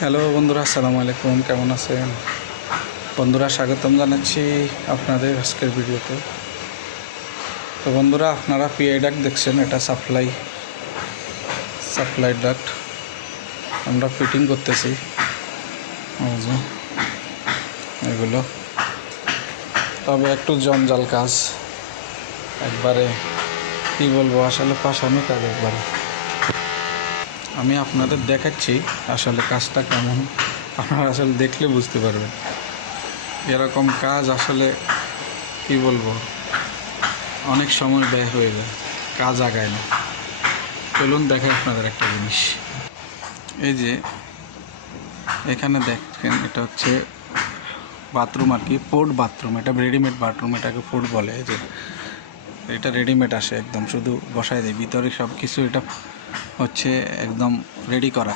Hello বন্ধুরা, আসসালামু আলাইকুম। কেমন আছেন বন্ধুরা? স্বাগতম জানাচ্ছি আপনাদের আজকের ভিডিওতে। তো বন্ধুরা, আপনারা পিআই ডাক্ট দেখছেন, এটা সাপ্লাই ডাক্ট আমরা ফিটিং করতেছি। এগুলো তবে একটু জঞ্জাল কাজ, একবারে কি বলবো, আসলে পাশামি কাজ। একবারে আমি আপনাদের দেখাচ্ছি আসলে কাজটা কেমন, আপনারা আসলে দেখলে বুঝতে পারবেন। এরকম কাজ আসলে কি বলবো, অনেক সময় ব্যয় হয়ে যায়, কাজ আগায় না। চলুন দেখাই আপনাদের একটা জিনিস। এই যে এখানে দেখেন, এটা হচ্ছে বাথরুম আর কি, পোর্ট বাথরুম। এটা রেডিমেড বাথরুম, এটাকে পোর্ট বলে। যে এটা রেডিমেড আসে, একদম শুধু বসায় দেয় ভিতরে সব কিছু। এটা হচ্ছে একদম রেডি করা।